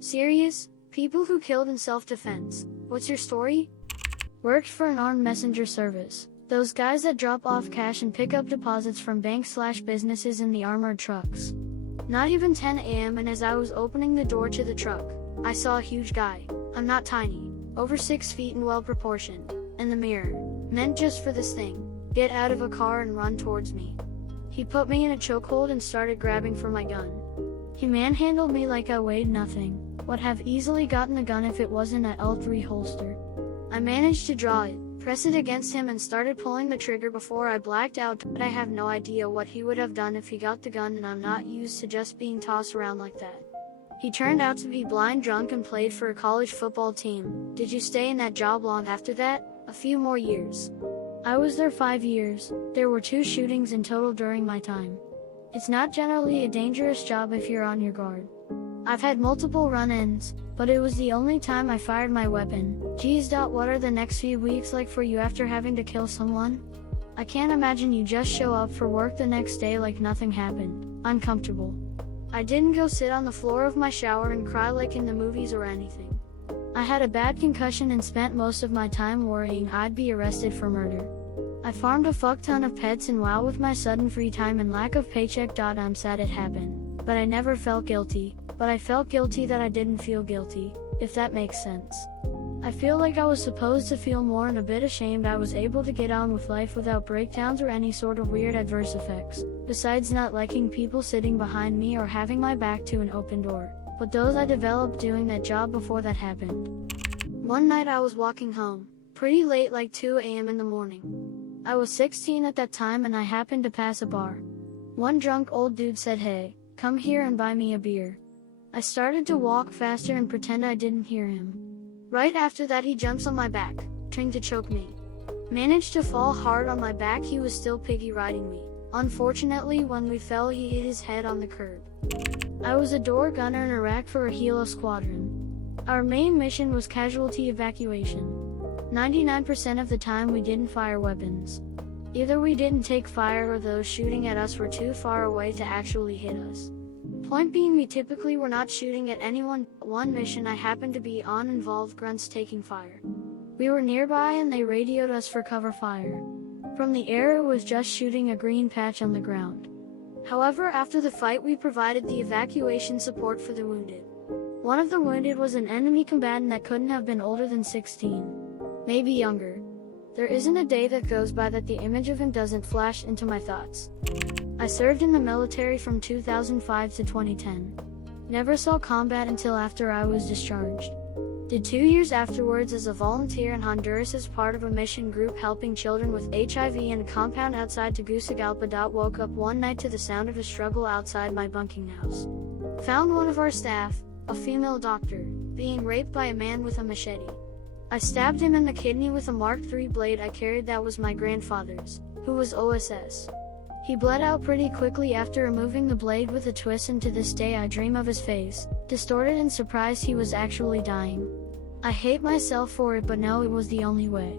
Serious? People who killed in self-defense. What's your story? Worked for an armed messenger service. Those guys that drop off cash and pick up deposits from banks/businesses in the armored trucks. Not even 10 a.m. and as I was opening the door to the truck, I saw a huge guy. I'm not tiny. Over 6 feet and well proportioned. And the mirror. Meant just for this thing. Get out of a car and run towards me. He put me in a chokehold and started grabbing for my gun. He manhandled me like I weighed nothing. Would have easily gotten the gun if it wasn't an L3 holster. I managed to draw it, press it against him and started pulling the trigger before I blacked out, but I have no idea what he would have done if he got the gun, and I'm not used to just being tossed around like that. He turned out to be blind drunk and played for a college football team. Did you stay in that job long after that? A few more years. I was there 5 years. There were 2 shootings in total during my time. It's not generally a dangerous job if you're on your guard. I've had multiple run-ins, but it was the only time I fired my weapon. Geez. What are the next few weeks like for you after having to kill someone? I can't imagine you just show up for work the next day like nothing happened. Uncomfortable. I didn't go sit on the floor of my shower and cry like in the movies or anything. I had a bad concussion and spent most of my time worrying I'd be arrested for murder. I farmed a fuck ton of pets and wow, with my sudden free time and lack of paycheck. I'm sad it happened. But I never felt guilty. But I felt guilty that I didn't feel guilty, if that makes sense. I feel like I was supposed to feel more and a bit ashamed I was able to get on with life without breakdowns or any sort of weird adverse effects, besides not liking people sitting behind me or having my back to an open door. But those I developed doing that job before that happened. One night I was walking home, pretty late, like 2 a.m. in the morning. I was 16 at that time and I happened to pass a bar. One drunk old dude said, "Hey, come here and buy me a beer." I started to walk faster and pretend I didn't hear him. Right after that he jumps on my back, trying to choke me. Managed to fall hard on my back. He was still piggy riding me. Unfortunately, when we fell he hit his head on the curb. I was a door gunner in Iraq for a Helo squadron. Our main mission was casualty evacuation. 99% of the time we didn't fire weapons. Either we didn't take fire or those shooting at us were too far away to actually hit us. Point being, we typically were not shooting at anyone. One mission I happened to be on involved grunts taking fire. We were nearby and they radioed us for cover fire. From the air it was just shooting a green patch on the ground. However, after the fight we provided the evacuation support for the wounded. One of the wounded was an enemy combatant that couldn't have been older than 16. Maybe younger. There isn't a day that goes by that the image of him doesn't flash into my thoughts. I served in the military from 2005 to 2010. Never saw combat until after I was discharged. Did 2 years afterwards as a volunteer in Honduras as part of a mission group helping children with HIV in a compound outside Tegucigalpa. Woke up one night to the sound of a struggle outside my bunking house. Found one of our staff, a female doctor, being raped by a man with a machete. I stabbed him in the kidney with a Mark III blade I carried that was my grandfather's, who was OSS. He bled out pretty quickly after removing the blade with a twist, and to this day I dream of his face, distorted and surprised he was actually dying. I hate myself for it, but no, it was the only way.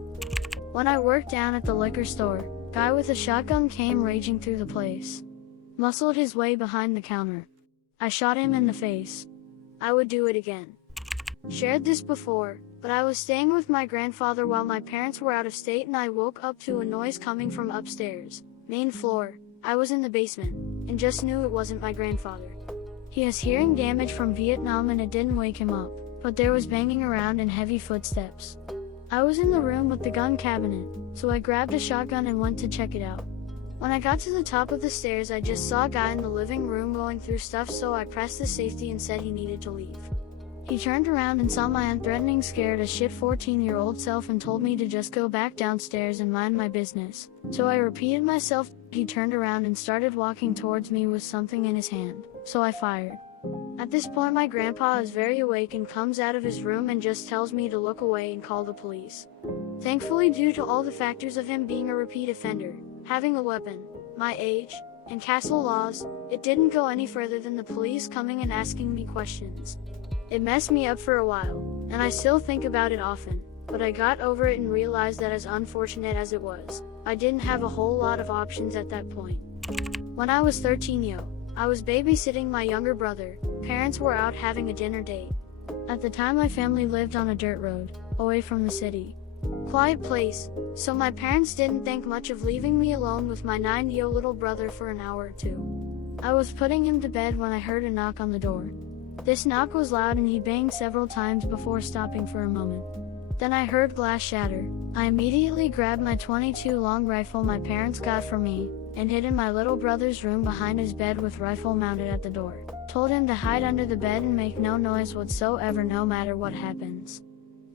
When I worked down at the liquor store, guy with a shotgun came raging through the place. Muscled his way behind the counter. I shot him in the face. I would do it again. Shared this before, but I was staying with my grandfather while my parents were out of state and I woke up to a noise coming from upstairs. Main floor. I was in the basement, and just knew it wasn't my grandfather. He has hearing damage from Vietnam and it didn't wake him up, but there was banging around and heavy footsteps. I was in the room with the gun cabinet, so I grabbed a shotgun and went to check it out. When I got to the top of the stairs I just saw a guy in the living room going through stuff, so I pressed the safety and said he needed to leave. He turned around and saw my unthreatening, scared as shit 14-year-old self and told me to just go back downstairs and mind my business. So I repeated myself. He turned around and started walking towards me with something in his hand, so I fired. At this point my grandpa is very awake and comes out of his room and just tells me to look away and call the police. Thankfully, due to all the factors of him being a repeat offender, having a weapon, my age, and castle laws, it didn't go any further than the police coming and asking me questions. It messed me up for a while, and I still think about it often, but I got over it and realized that as unfortunate as it was, I didn't have a whole lot of options at that point. When I was 13, I was babysitting my younger brother. Parents were out having a dinner date. At the time my family lived on a dirt road, away from the city. Quiet place, so my parents didn't think much of leaving me alone with my 9-year-old little brother for an hour or two. I was putting him to bed when I heard a knock on the door. This knock was loud and he banged several times before stopping for a moment. Then I heard glass shatter. I immediately grabbed my .22 long rifle my parents got for me, and hid in my little brother's room behind his bed with rifle mounted at the door. Told him to hide under the bed and make no noise whatsoever no matter what happens.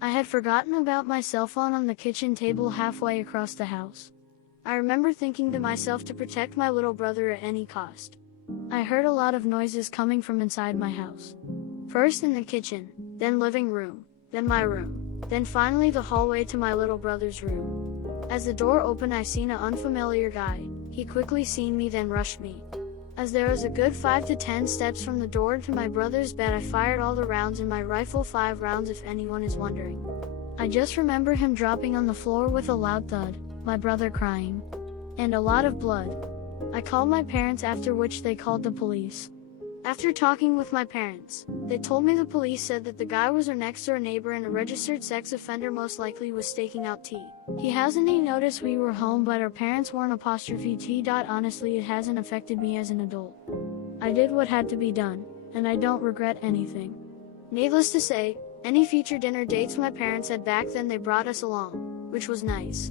I had forgotten about my cell phone on the kitchen table halfway across the house. I remember thinking to myself to protect my little brother at any cost. I heard a lot of noises coming from inside my house. First in the kitchen, then living room, then my room, then finally the hallway to my little brother's room. As the door opened I seen an unfamiliar guy. He quickly seen me then rushed me. As there was a good 5 to 10 steps from the door to my brother's bed I fired all the rounds in my rifle, 5 rounds if anyone is wondering. I just remember him dropping on the floor with a loud thud, my brother crying, and a lot of blood. I called my parents, after which they called the police. After talking with my parents, they told me the police said that the guy was our next door neighbor and a registered sex offender, most likely was staking out tea. He hasn't even noticed we were home, but our parents weren't ''T. Honestly, it hasn't affected me as an adult. I did what had to be done, and I don't regret anything. Needless to say, any future dinner dates my parents had back then they brought us along, which was nice.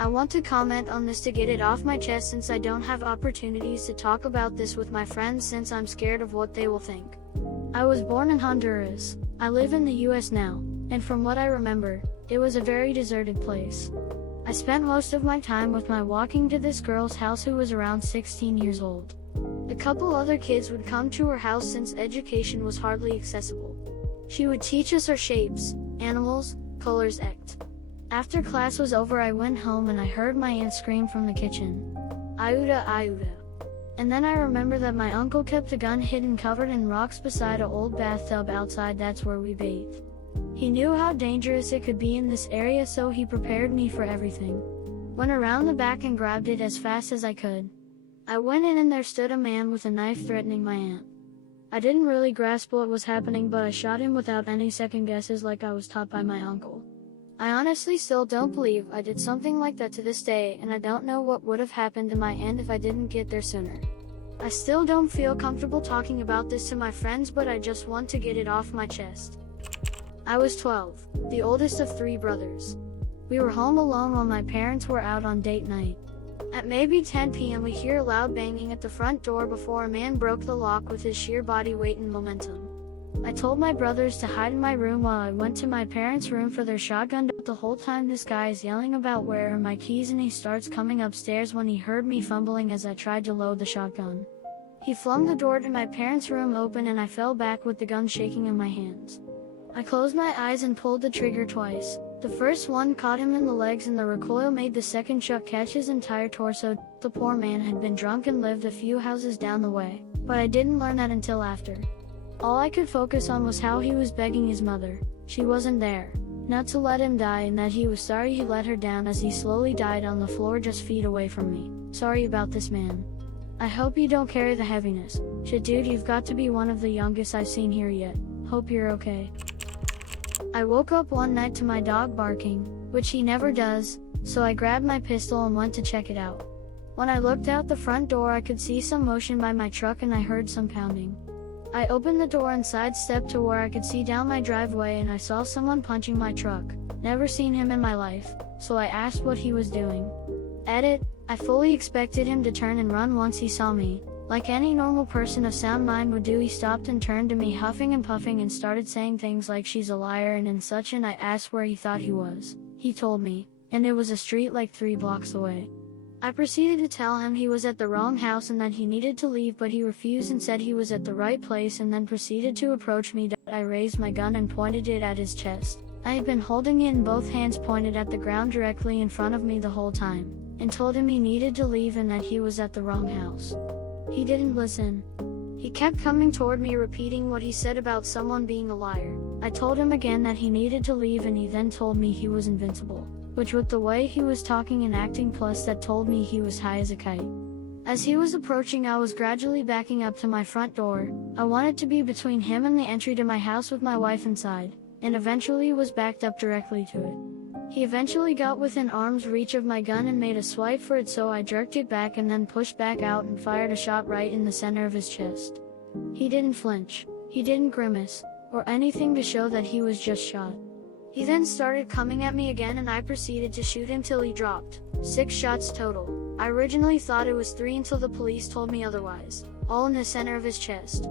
I want to comment on this to get it off my chest since I don't have opportunities to talk about this with my friends since I'm scared of what they will think. I was born in Honduras. I live in the US now, and from what I remember, it was a very deserted place. I spent most of my time with my walking to this girl's house who was around 16 years old. A couple other kids would come to her house since education was hardly accessible. She would teach us our shapes, animals, colors, act. After class was over I went home and I heard my aunt scream from the kitchen, "Ayuda, Ayuda." And then I remember that my uncle kept a gun hidden covered in rocks beside an old bathtub outside, that's where we bathed. He knew how dangerous it could be in this area, so he prepared me for everything. Went around the back and grabbed it as fast as I could. I went in and there stood a man with a knife threatening my aunt. I didn't really grasp what was happening, but I shot him without any second guesses like I was taught by my uncle. I honestly still don't believe I did something like that to this day, and I don't know what would have happened to my aunt if I didn't get there sooner. I still don't feel comfortable talking about this to my friends, but I just want to get it off my chest. I was 12, the oldest of 3 brothers. We were home alone while my parents were out on date night. At maybe 10 p.m. we hear a loud banging at the front door before a man broke the lock with his sheer body weight and momentum. I told my brothers to hide in my room while I went to my parents' room for their shotgun. The whole time this guy is yelling about where are my keys, and he starts coming upstairs when he heard me fumbling as I tried to load the shotgun. He flung the door to my parents' room open and I fell back with the gun shaking in my hands. I closed my eyes and pulled the trigger twice. The first one caught him in the legs and the recoil made the second shot catch his entire torso. The poor man had been drunk and lived a few houses down the way, but I didn't learn that until after. All I could focus on was how he was begging his mother, she wasn't there, not to let him die, and that he was sorry he let her down as he slowly died on the floor just feet away from me. Sorry about this, man. I hope you don't carry the heaviness. Shit, dude, you've got to be one of the youngest I've seen here yet. Hope you're okay. I woke up one night to my dog barking, which he never does, so I grabbed my pistol and went to check it out. When I looked out the front door I could see some motion by my truck and I heard some pounding. I opened the door and sidestepped to where I could see down my driveway and I saw someone punching my truck. Never seen him in my life, so I asked what he was doing. Edit, I fully expected him to turn and run once he saw me. Like any normal person of sound mind would do, he stopped and turned to me huffing and puffing and started saying things like she's a liar and such, and I asked where he thought he was. He told me, and it was a street like 3 blocks away. I proceeded to tell him he was at the wrong house and that he needed to leave, but he refused and said he was at the right place and then proceeded to approach me. I raised my gun and pointed it at his chest. I had been holding it in both hands pointed at the ground directly in front of me the whole time, and told him he needed to leave and that he was at the wrong house. He didn't listen. He kept coming toward me repeating what he said about someone being a liar. I told him again that he needed to leave and he then told me he was invincible, which with the way he was talking and acting plus that told me he was high as a kite. As he was approaching, I was gradually backing up to my front door. I wanted to be between him and the entry to my house with my wife inside, and eventually was backed up directly to it. He eventually got within arm's reach of my gun and made a swipe for it, so I jerked it back and then pushed back out and fired a shot right in the center of his chest. He didn't flinch, he didn't grimace, or anything to show that he was just shot. He then started coming at me again and I proceeded to shoot him till he dropped. 6 shots total. I originally thought it was 3 until the police told me otherwise, all in the center of his chest.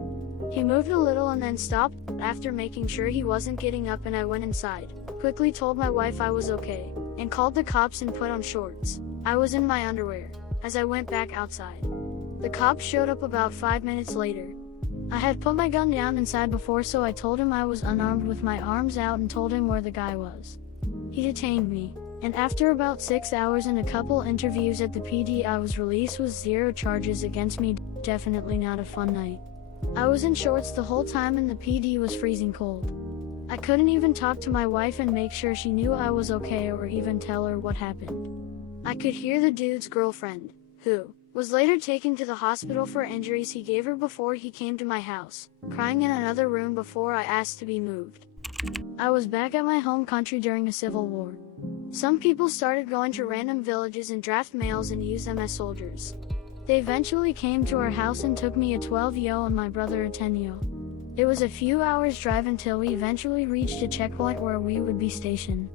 He moved a little and then stopped after making sure he wasn't getting up, and I went inside, quickly told my wife I was okay, and called the cops and put on shorts. I was in my underwear as I went back outside. The cops showed up about 5 minutes later. I had put my gun down inside before, so I told him I was unarmed with my arms out and told him where the guy was. He detained me, and after about 6 hours and a couple interviews at the PD, I was released with 0 charges against me. Definitely not a fun night. I was in shorts the whole time and the PD was freezing cold. I couldn't even talk to my wife and make sure she knew I was okay or even tell her what happened. I could hear the dude's girlfriend, who was later taken to the hospital for injuries he gave her before he came to my house, crying in another room before I asked to be moved. I was back at my home country during a civil war. Some people started going to random villages and draft males and use them as soldiers. They eventually came to our house and took me a 12-yo and my brother a 10-yo. It was a few hours drive until we eventually reached a checkpoint where we would be stationed.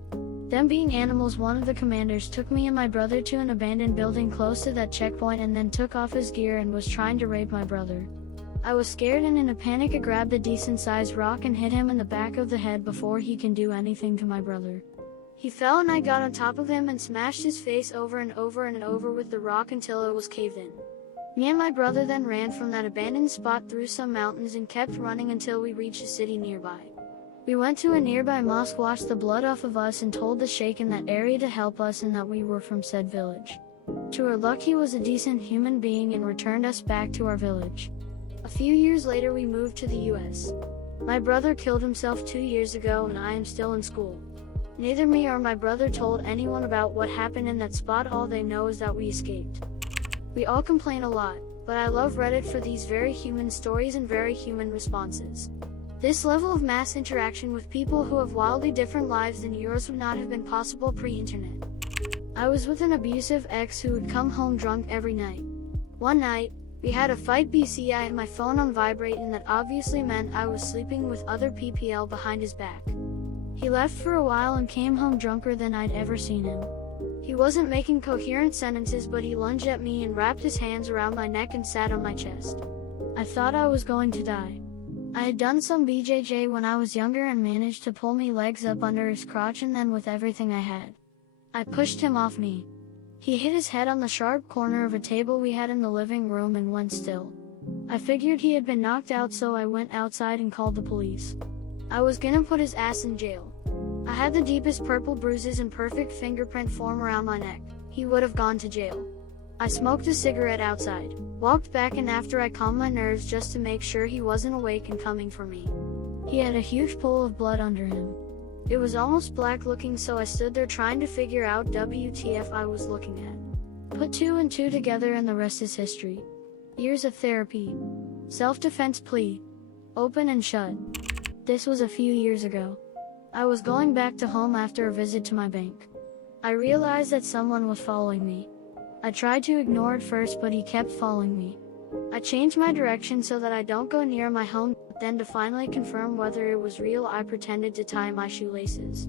Them being animals, one of the commanders took me and my brother to an abandoned building close to that checkpoint and then took off his gear and was trying to rape my brother. I was scared and in a panic I grabbed a decent-sized rock and hit him in the back of the head before he can do anything to my brother. He fell and I got on top of him and smashed his face over and over and over with the rock until it was caved in. Me and my brother then ran from that abandoned spot through some mountains and kept running until we reached a city nearby. We went to a nearby mosque, washed the blood off of us and told the sheikh in that area to help us and that we were from said village. To our luck, he was a decent human being and returned us back to our village. A few years later we moved to the US. My brother killed himself 2 years ago and I am still in school. Neither me or my brother told anyone about what happened in that spot. All they know is that we escaped. We all complain a lot, but I love Reddit for these very human stories and very human responses. This level of mass interaction with people who have wildly different lives than yours would not have been possible pre-internet. I was with an abusive ex who would come home drunk every night. One night, we had a fight. I had my phone on vibrate and that obviously meant I was sleeping with other PPL behind his back. He left for a while and came home drunker than I'd ever seen him. He wasn't making coherent sentences, but he lunged at me and wrapped his hands around my neck and sat on my chest. I thought I was going to die. I had done some BJJ when I was younger and managed to pull me legs up under his crotch, and then with everything I had, I pushed him off me. He hit his head on the sharp corner of a table we had in the living room and went still. I figured he had been knocked out, so I went outside and called the police. I was gonna put his ass in jail. I had the deepest purple bruises and perfect fingerprint form around my neck. He would have gone to jail. I smoked a cigarette outside, walked back, and after I calmed my nerves just to make sure he wasn't awake and coming for me. He had a huge pool of blood under him. It was almost black looking, so I stood there trying to figure out WTF I was looking at. Put 2 and 2 together and the rest is history. Years of therapy. Self-defense plea. Open and shut. This was a few years ago. I was going back to home after a visit to my bank. I realized that someone was following me. I tried to ignore it first, but he kept following me. I changed my direction so that I don't go near my home. Then to finally confirm whether it was real, I pretended to tie my shoelaces.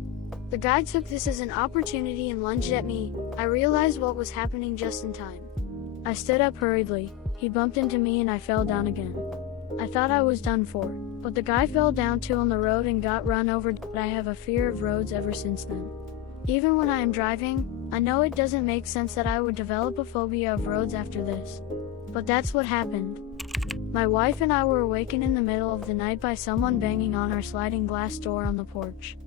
The guy took this as an opportunity and lunged at me. I realized what was happening just in time. I stood up hurriedly. He bumped into me and I fell down again. I thought I was done for, but the guy fell down too on the road and got run over. I have a fear of roads ever since then. Even when I am driving, I know it doesn't make sense that I would develop a phobia of roads after this. But that's what happened. My wife and I were awakened in the middle of the night by someone banging on our sliding glass door on the porch.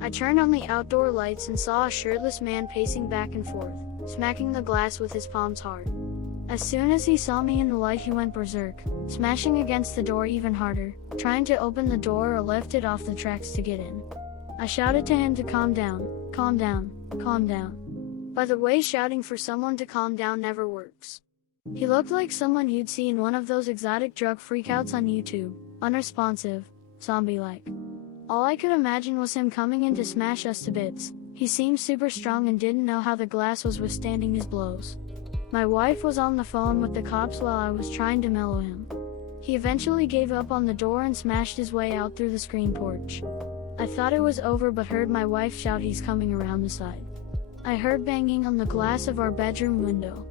I turned on the outdoor lights and saw a shirtless man pacing back and forth, smacking the glass with his palms hard. As soon as he saw me in the light, he went berserk, smashing against the door even harder, trying to open the door or lift it off the tracks to get in. I shouted to him to calm down, calm down, calm down. By the way, shouting for someone to calm down never works. He looked like someone you'd see in one of those exotic drug freakouts on YouTube, unresponsive, zombie-like. All I could imagine was him coming in to smash us to bits. He seemed super strong and didn't know how the glass was withstanding his blows. My wife was on the phone with the cops while I was trying to mellow him. He eventually gave up on the door and smashed his way out through the screen porch. I thought it was over but heard my wife shout, "He's coming around the side." I heard banging on the glass of our bedroom window.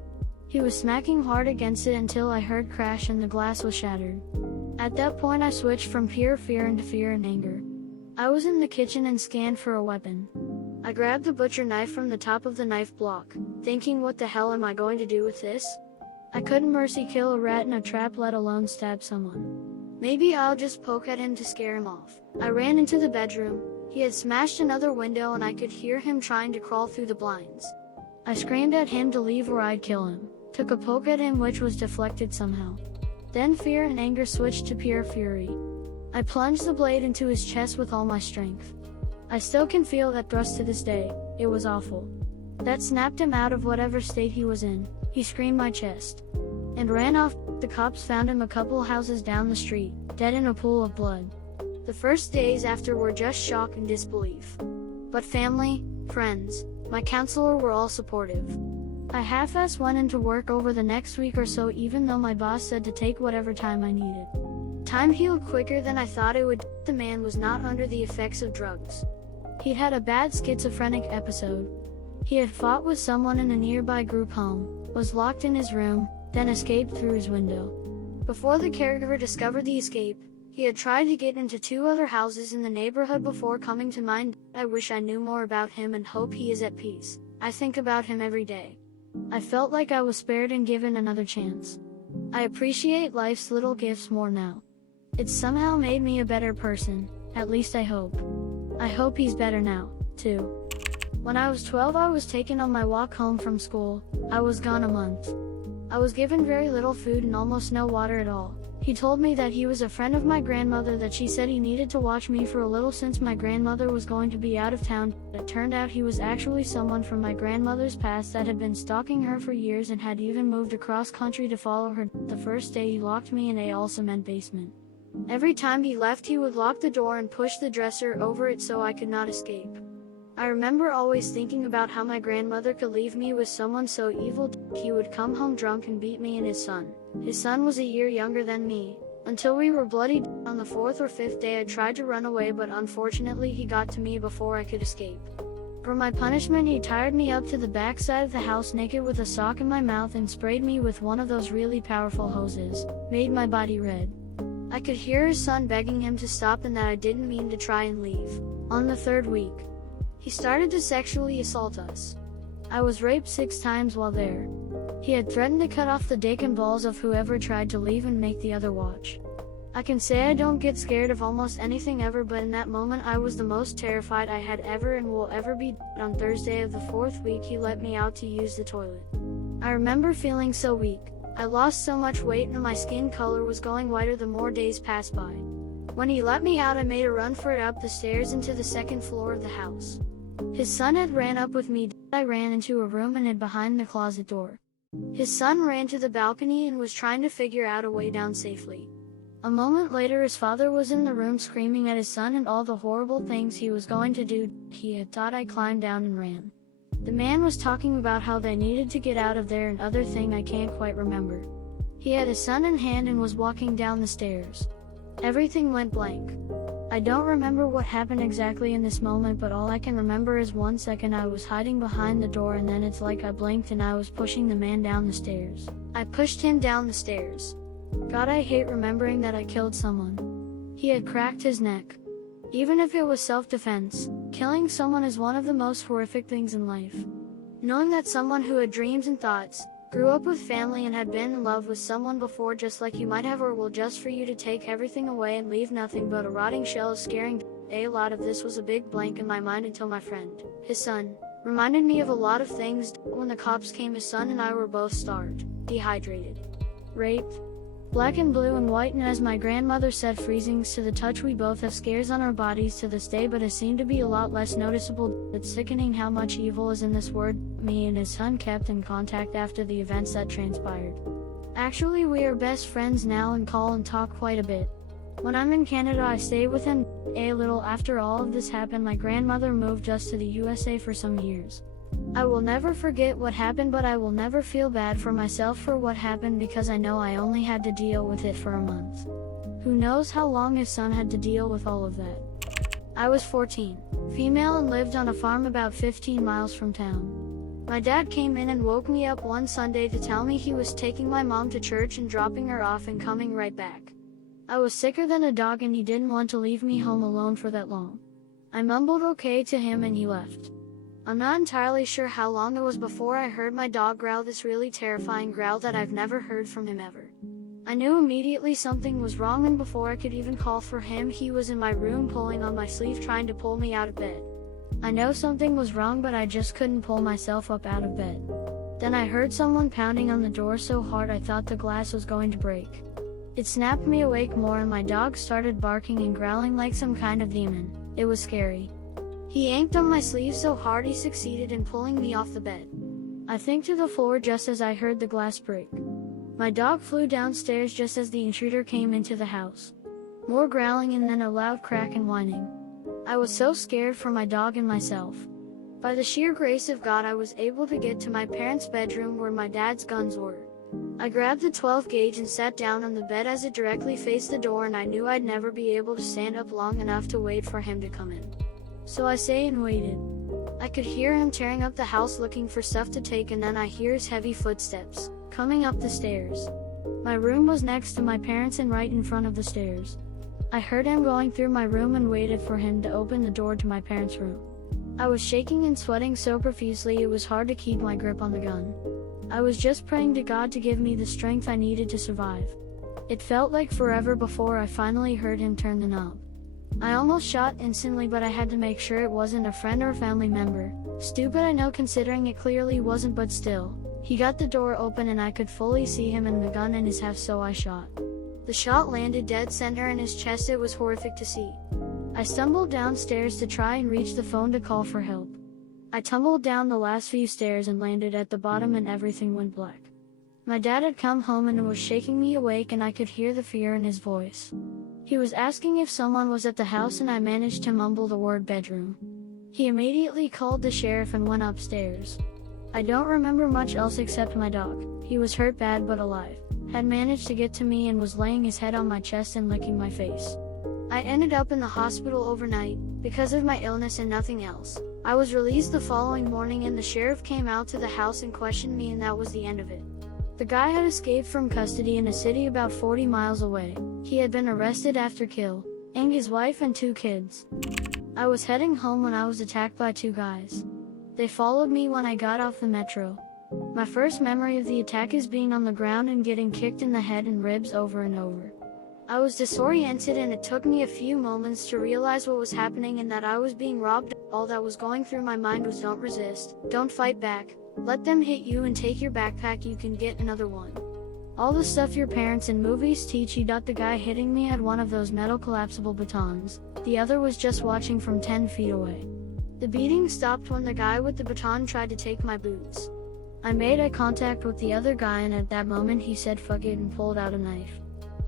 He was smacking hard against it until I heard crash and the glass was shattered. At that point I switched from pure fear into fear and anger. I was in the kitchen and scanned for a weapon. I grabbed the butcher knife from the top of the knife block, thinking, what the hell am I going to do with this? I couldn't mercy kill a rat in a trap, let alone stab someone. Maybe I'll just poke at him to scare him off. I ran into the bedroom. He had smashed another window and I could hear him trying to crawl through the blinds. I screamed at him to leave or I'd kill him. Took a poke at him which was deflected somehow. Then fear and anger switched to pure fury. I plunged the blade into his chest with all my strength. I still can feel that thrust to this day. It was awful. That snapped him out of whatever state he was in. He screamed my chest and ran off. The cops found him a couple houses down the street, dead in a pool of blood. The first days after were just shock and disbelief. But family, friends, my counselor were all supportive. I half-assed went into work over the next week or so, even though my boss said to take whatever time I needed. Time healed quicker than I thought it would. The man was not under the effects of drugs. He'd had a bad schizophrenic episode. He had fought with someone in a nearby group home, was locked in his room, then escaped through his window. Before the caregiver discovered the escape, he had tried to get into 2 other houses in the neighborhood before coming to mind. I wish I knew more about him and hope he is at peace. I think about him every day. I felt like I was spared and given another chance. I appreciate life's little gifts more now. It's somehow made me a better person, at least I hope. I hope he's better now, too. When I was 12 I was taken on my walk home from school. I was gone a month. I was given very little food and almost no water at all. He told me that he was a friend of my grandmother, that she said he needed to watch me for a little since my grandmother was going to be out of town. It turned out he was actually someone from my grandmother's past that had been stalking her for years and had even moved across country to follow her. The first day he locked me in a all-cement basement. Every time he left he would lock the door and push the dresser over it so I could not escape. I remember always thinking about how my grandmother could leave me with someone so evil. He would come home drunk and beat me and his son. His son was a year younger than me. Until we were bloody. On the 4th or 5th day I tried to run away, but unfortunately he got to me before I could escape. For my punishment he tied me up to the back side of the house naked with a sock in my mouth and sprayed me with one of those really powerful hoses. Made my body red. I could hear his son begging him to stop and that I didn't mean to try and leave. On the 3rd week, he started to sexually assault us. I was raped 6 times while there. He had threatened to cut off the dick and balls of whoever tried to leave and make the other watch. I can say I don't get scared of almost anything ever, but in that moment I was the most terrified I had ever and will ever be. On Thursday of the 4th week he let me out to use the toilet. I remember feeling so weak. I lost so much weight and my skin color was going whiter the more days passed by. When he let me out I made a run for it up the stairs into the 2nd floor of the house. His son had ran up with me. I ran into a room and hid behind the closet door. His son ran to the balcony and was trying to figure out a way down safely. A moment later his father was in the room screaming at his son and all the horrible things he was going to do. He had thought I climbed down and ran. The man was talking about how they needed to get out of there and other thing I can't quite remember. He had his son in hand and was walking down the stairs. Everything went blank. I don't remember what happened exactly in this moment, but all I can remember is 1 second I was hiding behind the door and then it's like I blinked and I was pushing the man down the stairs. I pushed him down the stairs. God, I hate remembering that I killed someone. He had cracked his neck. Even if it was self-defense, killing someone is one of the most horrific things in life. Knowing that someone who had dreams and thoughts, grew up with family and had been in love with someone before just like you might have, or will just for you to take everything away and leave nothing but a rotting shell is scaring. A lot of this was a big blank in my mind until my friend, his son, reminded me of a lot of things. When the cops came his son and I were both starved, dehydrated, raped, black and blue and white, and as my grandmother said, freezings to the touch. We both have scars on our bodies to this day, but it seemed to be a lot less noticeable. It's sickening how much evil is in this world. Me and his son kept in contact after the events that transpired. Actually, we are best friends now and call and talk quite a bit. When I'm in Canada, I stay with him a little. After all of this happened, my grandmother moved us to the USA for some years. I will never forget what happened, but I will never feel bad for myself for what happened because I know I only had to deal with it for a month. Who knows how long his son had to deal with all of that. I was 14, female, and lived on a farm about 15 miles from town. My dad came in and woke me up one Sunday to tell me he was taking my mom to church and dropping her off and coming right back. I was sicker than a dog and he didn't want to leave me home alone for that long. I mumbled okay to him and he left. I'm not entirely sure how long it was before I heard my dog growl, this really terrifying growl that I've never heard from him ever. I knew immediately something was wrong, and before I could even call for him, he was in my room pulling on my sleeve trying to pull me out of bed. I know something was wrong, but I just couldn't pull myself up out of bed. Then I heard someone pounding on the door so hard I thought the glass was going to break. It snapped me awake more and my dog started barking and growling like some kind of demon. It was scary. He yanked on my sleeve so hard he succeeded in pulling me off the bed. I think to the floor just as I heard the glass break. My dog flew downstairs just as the intruder came into the house. More growling and then a loud crack and whining. I was so scared for my dog and myself. By the sheer grace of God, I was able to get to my parents' bedroom where my dad's guns were. I grabbed the 12 gauge and sat down on the bed as it directly faced the door, and I knew I'd never be able to stand up long enough to wait for him to come in. So I sat and waited. I could hear him tearing up the house looking for stuff to take, and then I hear his heavy footsteps coming up the stairs. My room was next to my parents and right in front of the stairs. I heard him going through my room and waited for him to open the door to my parents' room. I was shaking and sweating so profusely it was hard to keep my grip on the gun. I was just praying to God to give me the strength I needed to survive. It felt like forever before I finally heard him turn the knob. I almost shot instantly, but I had to make sure it wasn't a friend or family member. Stupid, I know, considering it clearly wasn't, but still. He got the door open and I could fully see him and the gun in his hand, so I shot. The shot landed dead center in his chest. It was horrific to see. I stumbled downstairs to try and reach the phone to call for help. I tumbled down the last few stairs and landed at the bottom and everything went black. My dad had come home and was shaking me awake, and I could hear the fear in his voice. He was asking if someone was at the house and I managed to mumble the word bedroom. He immediately called the sheriff and went upstairs. I don't remember much else except my dog. He was hurt bad but alive. Had managed to get to me and was laying his head on my chest and licking my face. I ended up in the hospital overnight because of my illness and nothing else. I was released the following morning and the sheriff came out to the house and questioned me, and that was the end of it. The guy had escaped from custody in a city about 40 miles away. He had been arrested after killing his wife and 2 kids. I was heading home when I was attacked by 2 guys. They followed me when I got off the metro. My first memory of the attack is being on the ground and getting kicked in the head and ribs over and over. I was disoriented and it took me a few moments to realize what was happening and that I was being robbed. All that was going through my mind was don't resist, don't fight back, let them hit you and take your backpack, you can get another one. All the stuff your parents and movies teach you. The guy hitting me had one of those metal collapsible batons. The other was just watching from 10 feet away. The beating stopped when the guy with the baton tried to take my boots. I made eye contact with the other guy and at that moment he said fuck it and pulled out a knife.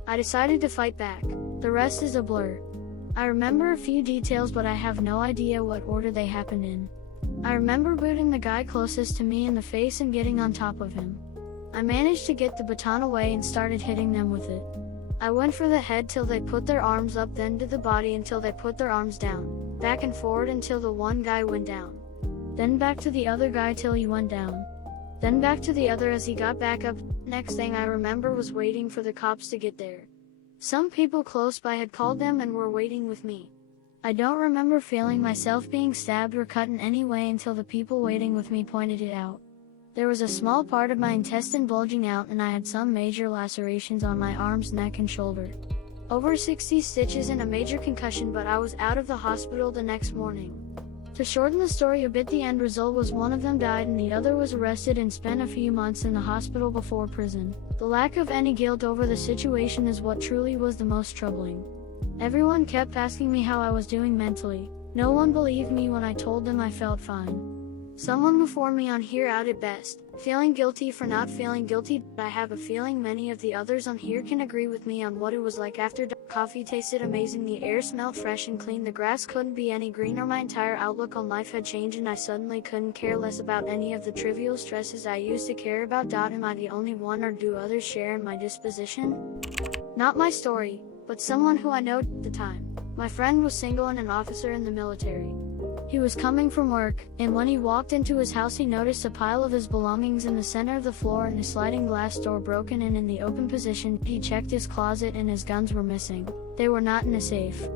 I decided to fight back. The rest is a blur. I remember a few details but I have no idea what order they happened in. I remember booting the guy closest to me in the face and getting on top of him. I managed to get the baton away and started hitting them with it. I went for the head till they put their arms up, then to the body until they put their arms down, back and forward until the one guy went down. Then back to the other guy till he went down. Then back to the other as he got back up. Next thing I remember was waiting for the cops to get there. Some people close by had called them and were waiting with me. I don't remember feeling myself being stabbed or cut in any way until the people waiting with me pointed it out. There was a small part of my intestine bulging out and I had some major lacerations on my arms, neck and shoulder. Over 60 stitches and a major concussion, but I was out of the hospital the next morning. To shorten the story a bit, the end result was one of them died and the other was arrested and spent a few months in the hospital before prison. The lack of any guilt over the situation is what truly was the most troubling. Everyone kept asking me how I was doing mentally. No one believed me when I told them I felt fine. Someone before me on here outed best, feeling guilty for not feeling guilty. I have a feeling many of the others on here can agree with me on what it was like after coffee tasted amazing, the air smelled fresh and clean, the grass couldn't be any greener, my entire outlook on life had changed and I suddenly couldn't care less about any of the trivial stresses I used to care about. Am I the only one, or do others share in my disposition? Not my story, but someone who I know at the time. My friend was single and an officer in the military. He was coming from work, and when he walked into his house he noticed a pile of his belongings in the center of the floor and a sliding glass door broken in the open position. He checked his closet and his guns were missing. They were not in a safe.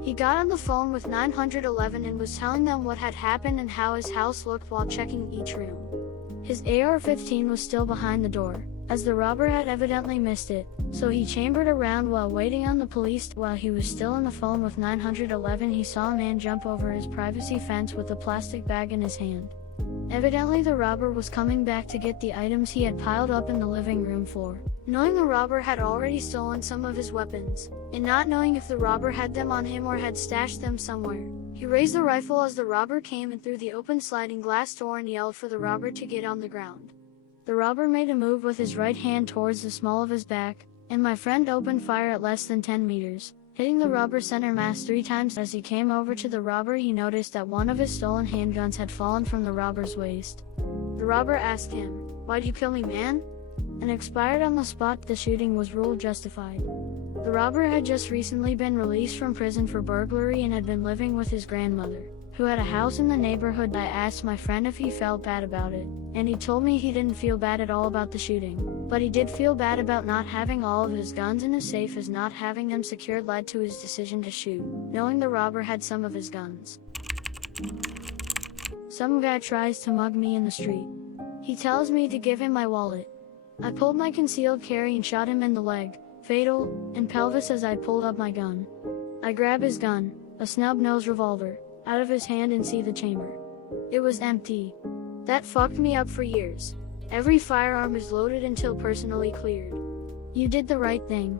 He got on the phone with 911 and was telling them what had happened and how his house looked while checking each room. His AR-15 was still behind the door, as the robber had evidently missed it, so he chambered around while waiting on the police. While he was still on the phone with 911, he saw a man jump over his privacy fence with a plastic bag in his hand. Evidently the robber was coming back to get the items he had piled up in the living room floor. Knowing the robber had already stolen some of his weapons, and not knowing if the robber had them on him or had stashed them somewhere, he raised the rifle as the robber came in through the open sliding glass door and yelled for the robber to get on the ground. The robber made a move with his right hand towards the small of his back, and my friend opened fire at less than 10 meters, hitting the robber center mass 3 times. As he came over to the robber, he noticed that one of his stolen handguns had fallen from the robber's waist. The robber asked him, "Why'd you kill me, man?" and expired on the spot. The shooting was ruled justified. The robber had just recently been released from prison for burglary and had been living with his grandmother, who had a house in the neighborhood. I asked my friend if he felt bad about it, and he told me he didn't feel bad at all about the shooting, but he did feel bad about not having all of his guns in his safe, as not having them secured led to his decision to shoot, knowing the robber had some of his guns. Some guy tries to mug me in the street. He tells me to give him my wallet. I pulled my concealed carry and shot him in the leg, fatal, and pelvis as I pulled up my gun. I grab his gun, a snub-nosed revolver, out of his hand and see the chamber. It was empty. That fucked me up for years. Every firearm is loaded until personally cleared. You did the right thing.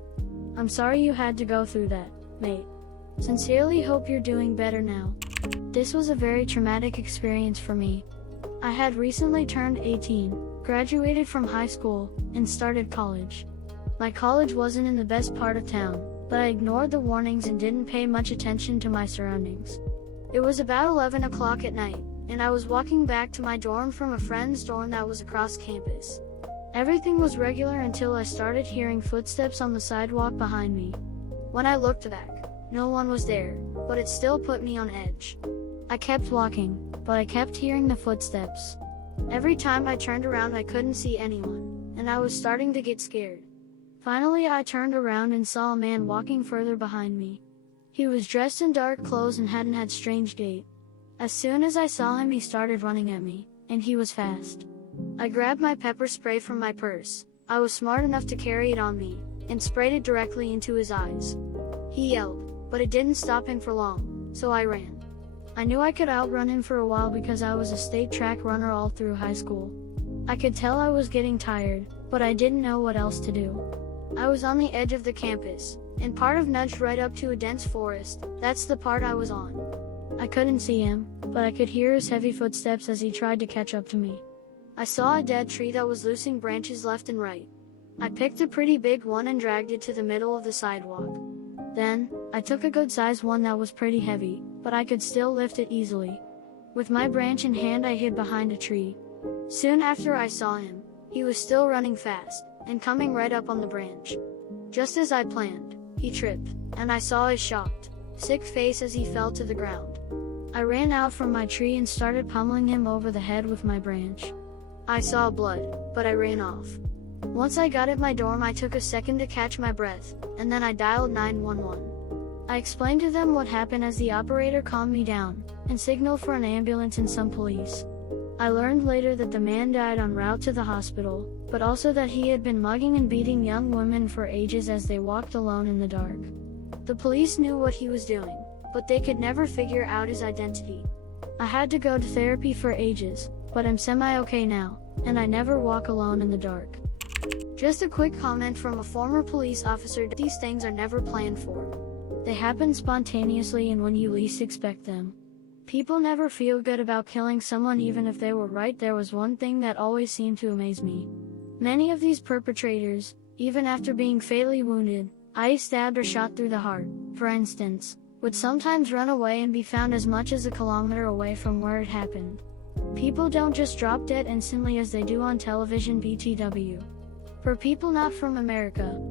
I'm sorry you had to go through that, mate. Sincerely hope you're doing better now. This was a very traumatic experience for me. I had recently turned 18, graduated from high school, and started college. My college wasn't in the best part of town, but I ignored the warnings and didn't pay much attention to my surroundings. It was about 11 o'clock at night, and I was walking back to my dorm from a friend's dorm that was across campus. Everything was regular until I started hearing footsteps on the sidewalk behind me. When I looked back, no one was there, but it still put me on edge. I kept walking, but I kept hearing the footsteps. Every time I turned around I couldn't see anyone, and I was starting to get scared. Finally I turned around and saw a man walking further behind me. He was dressed in dark clothes and had strange gait. As soon as I saw him he started running at me, and he was fast. I grabbed my pepper spray from my purse. I was smart enough to carry it on me, and sprayed it directly into his eyes. He yelled, but it didn't stop him for long, so I ran. I knew I could outrun him for a while because I was a state track runner all through high school. I could tell I was getting tired, but I didn't know what else to do. I was on the edge of the campus, and part of nudged right up to a dense forest. That's the part I was on. I couldn't see him, but I could hear his heavy footsteps as he tried to catch up to me. I saw a dead tree that was losing branches left and right. I picked a pretty big one and dragged it to the middle of the sidewalk. Then, I took a good-sized one that was pretty heavy, but I could still lift it easily. With my branch in hand I hid behind a tree. Soon after I saw him, he was still running fast, and coming right up on the branch. Just as I planned, he tripped, and I saw his shocked, sick face as he fell to the ground. I ran out from my tree and started pummeling him over the head with my branch. I saw blood, but I ran off. Once I got at my dorm I took a second to catch my breath, and then I dialed 911. I explained to them what happened as the operator calmed me down, and signaled for an ambulance and some police. I learned later that the man died en route to the hospital, but also that he had been mugging and beating young women for ages as they walked alone in the dark. The police knew what he was doing, but they could never figure out his identity. I had to go to therapy for ages, but I'm semi-okay now, and I never walk alone in the dark. Just a quick comment from a former police officer: these things are never planned for. They happen spontaneously and when you least expect them. People never feel good about killing someone even if they were right. There was one thing that always seemed to amaze me. Many of these perpetrators, even after being fatally wounded, i.e. stabbed or shot through the heart, for instance, would sometimes run away and be found as much as a kilometer away from where it happened. People don't just drop dead instantly as they do on television BTW. For people not from America,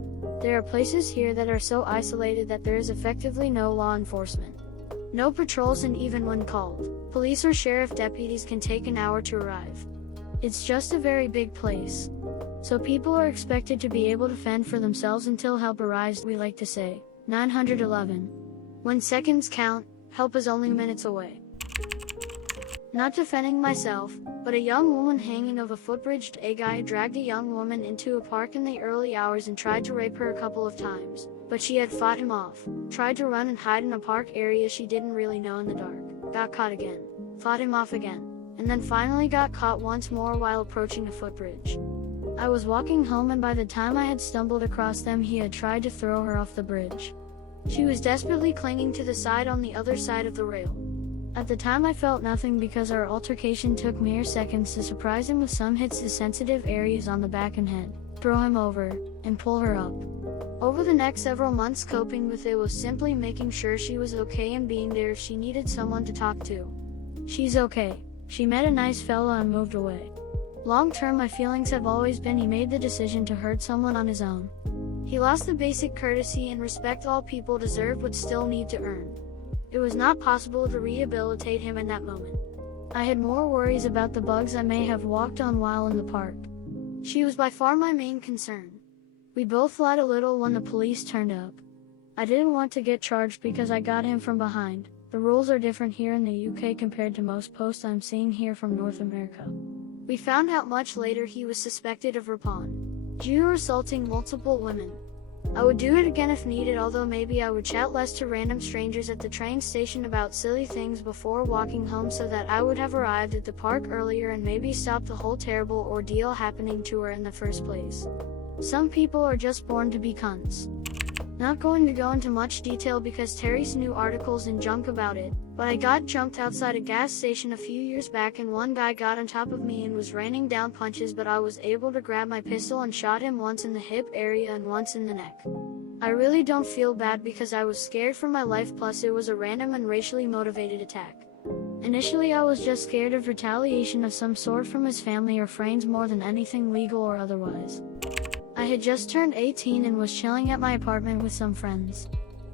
there are places here that are so isolated that there is effectively no law enforcement. No patrols, and even when called, police or sheriff deputies can take an hour to arrive. It's just a very big place. So people are expected to be able to fend for themselves until help arrives. We like to say, 911. When seconds count, help is only minutes away. Not defending myself, but a young woman hanging of a footbridge. A guy dragged a young woman into a park in the early hours and tried to rape her a couple of times, but she had fought him off, tried to run and hide in a park area she didn't really know in the dark, got caught again, fought him off again, and then finally got caught once more while approaching a footbridge. I was walking home, and by the time I had stumbled across them, he had tried to throw her off the bridge. She was desperately clinging to the side on the other side of the rail. At the time I felt nothing because our altercation took mere seconds to surprise him with some hits to sensitive areas on the back and head, throw him over, and pull her up. Over the next several months, coping with it was simply making sure she was okay and being there if she needed someone to talk to. She's okay. She met a nice fella and moved away. Long term, my feelings have always been he made the decision to hurt someone on his own. He lost the basic courtesy and respect all people deserve but still need to earn. It was not possible to rehabilitate him in that moment. I had more worries about the bugs I may have walked on while in the park. She was by far my main concern. We both lied a little when the police turned up. I didn't want to get charged because I got him from behind. The rules are different here in the UK compared to most posts I'm seeing here from North America. We found out much later he was suspected of rape due to assaulting multiple women. I would do it again if needed, although maybe I would chat less to random strangers at the train station about silly things before walking home so that I would have arrived at the park earlier and maybe stopped the whole terrible ordeal happening to her in the first place. Some people are just born to be cunts. Not going to go into much detail because Terry's new articles and junk about it, but I got jumped outside a gas station a few years back and one guy got on top of me and was raining down punches, but I was able to grab my pistol and shot him once in the hip area and once in the neck. I really don't feel bad because I was scared for my life, plus it was a random and racially motivated attack. Initially I was just scared of retaliation of some sort from his family or friends more than anything legal or otherwise. I had just turned 18 and was chilling at my apartment with some friends.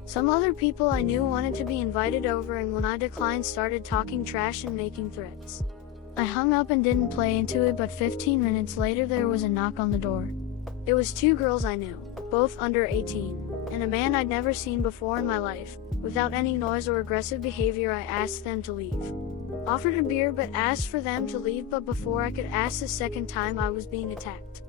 Some other people I knew wanted to be invited over, and when I declined started talking trash and making threats. I hung up and didn't play into it, but 15 minutes later there was a knock on the door. It was two girls I knew, both under 18, and a man I'd never seen before in my life. Without any noise or aggressive behavior I asked them to leave. Offered a beer but asked for them to leave, but before I could ask the second time I was being attacked.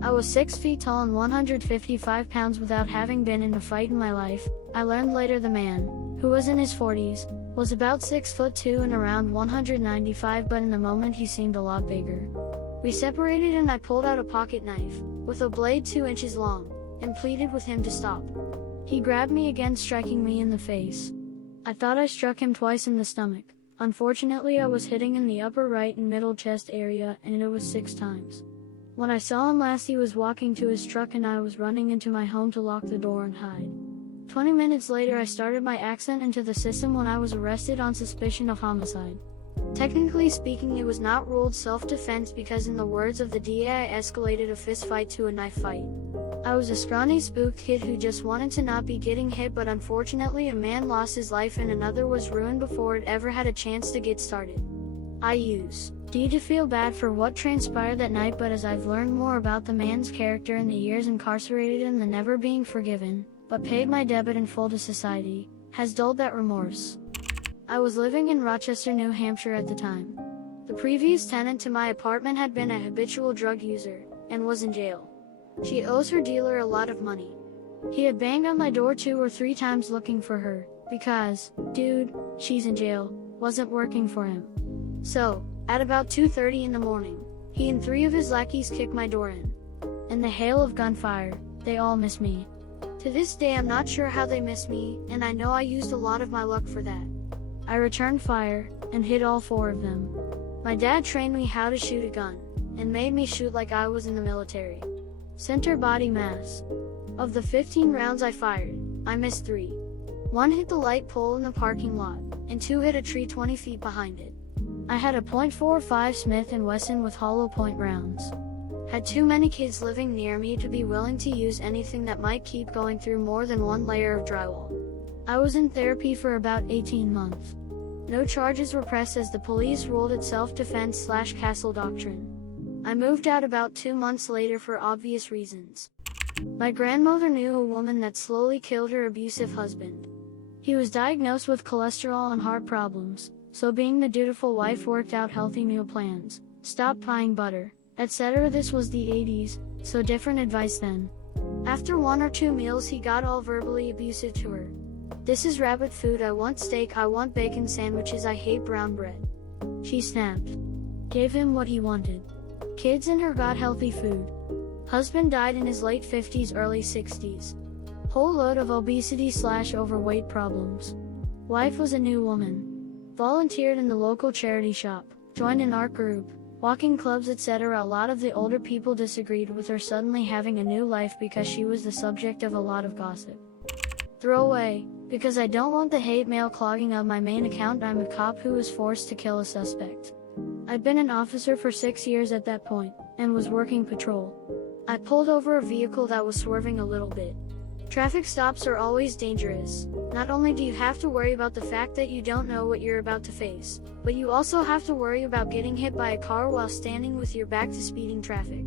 I was 6 feet tall and 155 pounds without having been in a fight in my life. I learned later the man, who was in his 40s, was about 6'2" and around 195, but in the moment he seemed a lot bigger. We separated and I pulled out a pocket knife, with a blade 2 inches long, and pleaded with him to stop. He grabbed me again, striking me in the face. I thought I struck him twice in the stomach. Unfortunately I was hitting in the upper right and middle chest area, and it was 6 times. When I saw him last he was walking to his truck and I was running into my home to lock the door and hide. 20 minutes later I started my accent into the system when I was arrested on suspicion of homicide. Technically speaking it was not ruled self-defense because in the words of the DA I escalated a fist fight to a knife fight. I was a scrawny spooked kid who just wanted to not be getting hit, but unfortunately a man lost his life and another was ruined before it ever had a chance to get started. I used to feel bad for what transpired that night, but as I've learned more about the man's character in the years incarcerated and the never being forgiven, but paid my debt in full to society, has dulled that remorse. I was living in Rochester, New Hampshire at the time. The previous tenant to my apartment had been a habitual drug user, and was in jail. She owes her dealer a lot of money. He had banged on my door 2 or 3 times looking for her, because, dude, she's in jail, wasn't working for him. So, at about 2:30 in the morning, he and 3 of his lackeys kicked my door in. In the hail of gunfire, they all miss me. To this day I'm not sure how they missed me, and I know I used a lot of my luck for that. I returned fire, and hit all 4 of them. My dad trained me how to shoot a gun, and made me shoot like I was in the military. Center body mass. Of the 15 rounds I fired, I missed 3. 1 hit the light pole in the parking lot, and 2 hit a tree 20 feet behind it. I had a .45 Smith & Wesson with hollow point rounds. Had too many kids living near me to be willing to use anything that might keep going through more than 1 layer of drywall. I was in therapy for about 18 months. No charges were pressed as the police ruled it self-defense/castle doctrine. I moved out about 2 months later for obvious reasons. My grandmother knew a woman that slowly killed her abusive husband. He was diagnosed with cholesterol and heart problems, so being the dutiful wife worked out healthy meal plans, stopped buying butter, etc. This was the 80s, so different advice then. After 1 or 2 meals he got all verbally abusive to her. This is rabbit food, I want steak, I want bacon sandwiches, I hate brown bread. She snapped. Gave him what he wanted. Kids and her got healthy food. Husband died in his late 50s, early 60s. Whole load of obesity/overweight problems. Wife was a new woman. Volunteered in the local charity shop, joined an art group, walking clubs, etc. A lot of the older people disagreed with her suddenly having a new life because she was the subject of a lot of gossip. Throw away, because I don't want the hate mail clogging up my main account. I'm a cop who was forced to kill a suspect. I'd been an officer for 6 years at that point, and was working patrol. I pulled over a vehicle that was swerving a little bit. Traffic stops are always dangerous. Not only do you have to worry about the fact that you don't know what you're about to face, but you also have to worry about getting hit by a car while standing with your back to speeding traffic.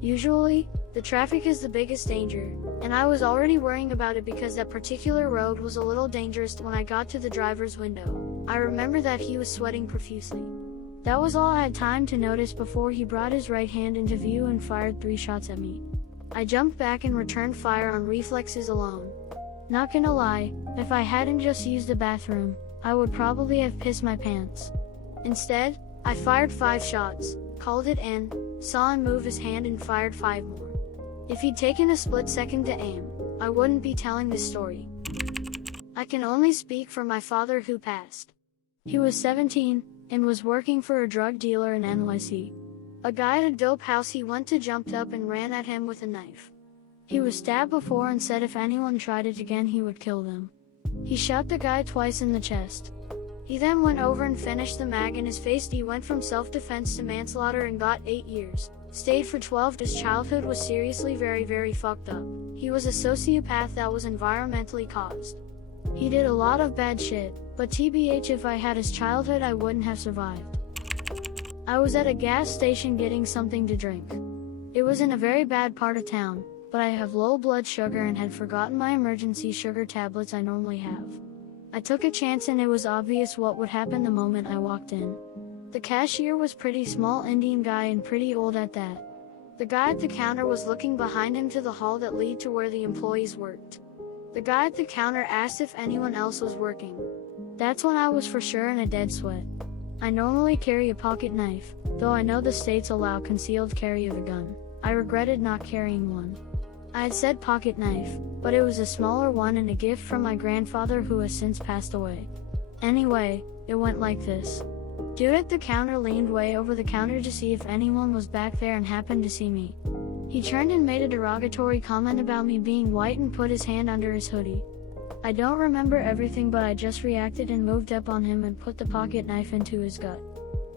Usually, the traffic is the biggest danger, and I was already worrying about it because that particular road was a little dangerous. When I got to the driver's window, I remember that he was sweating profusely. That was all I had time to notice before he brought his right hand into view and fired 3 shots at me. I jumped back and returned fire on reflexes alone. Not gonna lie, if I hadn't just used the bathroom, I would probably have pissed my pants. Instead, I fired 5 shots, called it in, saw him move his hand and fired 5 more. If he'd taken a split second to aim, I wouldn't be telling this story. I can only speak for my father who passed. He was 17, and was working for a drug dealer in NYC. A guy at a dope house he went to jumped up and ran at him with a knife. He was stabbed before and said if anyone tried it again he would kill them. He shot the guy twice in the chest. He then went over and finished the mag in his face. He went from self-defense to manslaughter and got 8 years. Stayed for 12. His childhood was seriously very fucked up. He was a sociopath that was environmentally caused. He did a lot of bad shit, but TBH, if I had his childhood I wouldn't have survived. I was at a gas station getting something to drink. It was in a very bad part of town, but I have low blood sugar and had forgotten my emergency sugar tablets I normally have. I took a chance and it was obvious what would happen the moment I walked in. The cashier was pretty small Indian guy and pretty old at that. The guy at the counter was looking behind him to the hall that led to where the employees worked. The guy at the counter asked if anyone else was working. That's when I was for sure in a dead sweat. I normally carry a pocket knife, though I know the states allow concealed carry of a gun. I regretted not carrying one. I had said pocket knife, but it was a smaller one and a gift from my grandfather who has since passed away. Anyway, it went like this. Dude at the counter leaned way over the counter to see if anyone was back there and happened to see me. He turned and made a derogatory comment about me being white and put his hand under his hoodie. I don't remember everything, but I just reacted and moved up on him and put the pocket knife into his gut.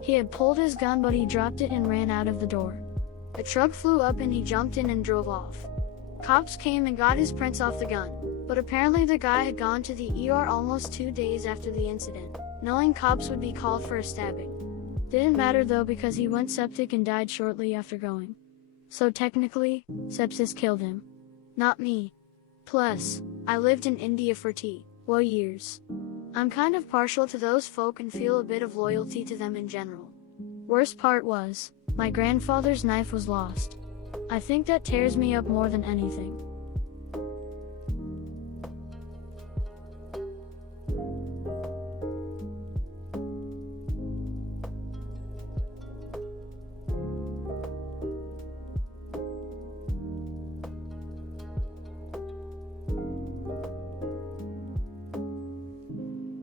He had pulled his gun but he dropped it and ran out of the door. A truck flew up and he jumped in and drove off. Cops came and got his prints off the gun, but apparently the guy had gone to the ER almost 2 days after the incident, knowing cops would be called for a stabbing. Didn't matter though because he went septic and died shortly after going. So technically, sepsis killed him. Not me. Plus, I lived in India for years. I'm kind of partial to those folk and feel a bit of loyalty to them in general. Worst part was, my grandfather's knife was lost. I think that tears me up more than anything.